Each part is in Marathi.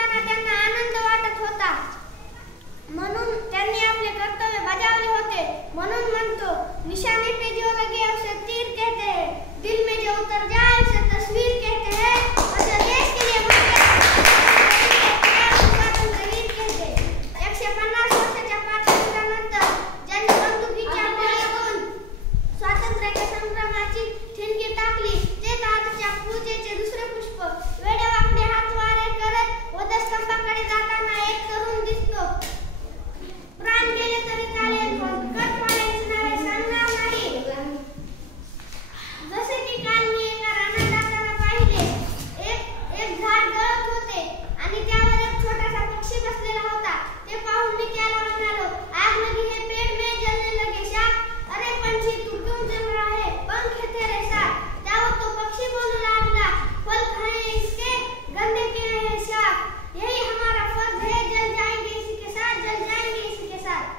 बोलताना त्यांना आनंद वाटत होता, म्हणून त्यांनी आपले कर्तव्य बजावले होते. म्हणून म्हणतो, निशाने पे जो लगे उसे तीर कहते हैं, दिल में जो उतर जाए उसे तस्वीर कहते हैं, और जो देश के लिए मर गया स्वातंत्र्यवीर कहते हैं. 150 वर्षाच्या स्वातंत्र्यानंतर ज्यांनी बंदुकीच्या गोळ्यातून स्वातंत्र्याच्या संग्रामाची ठिणगी टाकली, तेच आजच्या पूजेचे दुसरे पुष्प. वेडेवाकडे हात वारे करत वधस्तंभाकडे जाताना एक तरुण दिसतो. प्राण गेले तरी चालेल, पण कट पाडायचे नाही, सांगणार नाही. जसे की काल मी एका रानात जाताना पाहिले, एक झाड गळत होते आणि त्यावर एक छोटासा पक्षी बसलेला होता. ते पाहून मी त्याला म्हणालो, आग लगी है पेड़ में जलने लगे शाख, अरे पंछी तू क्यों जल रहा है, पंख है तेरे साथ. त्यावर तो पक्षी बोलू लागला, फल खाए इसके गंदे क्यों है शाख, यही हमारा फर्ज है, जल जाएंगे इसी के साथ, जल जाएंगे इसी के साथ.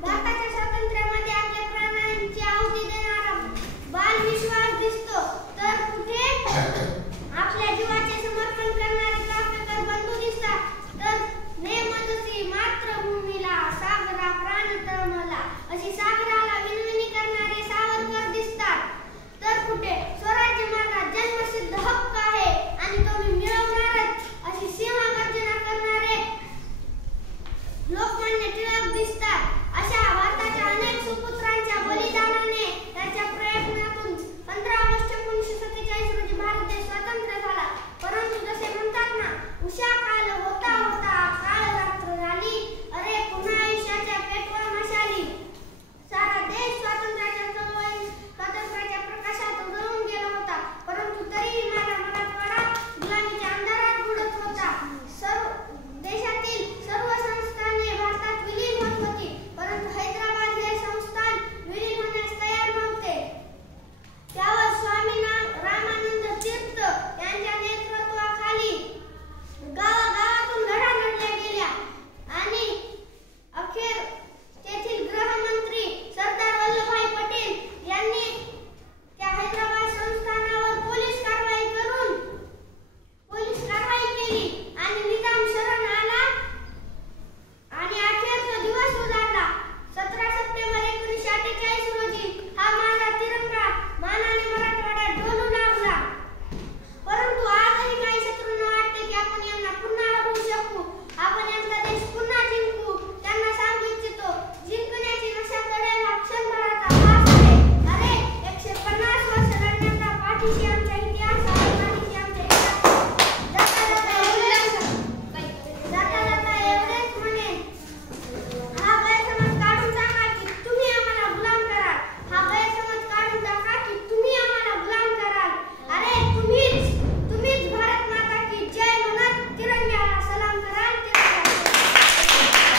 भारताच्या स्वातंत्र्यामध्ये आपल्या प्राणांची आहुती देणारा बाल विश्वास दिसतो, तर कुठे आपल्या जीवाचे समर्पण करणारे चाफेकर बंधू दिसतात. तर नेमतसी मातृभूमीला सागरा प्राण तळमळला, अशी सागराला विनविनी करणारे सावरकर दिसतात. तर कुठे स्वराज्य माझा जन्मसिद्ध हक्क आहे आणि तो मी मिळवणारच, अशी सिंहगर्जना करणारे लोकमान्य टिळक दिसतात. अशा भारताच्या अनेक सुपुत्र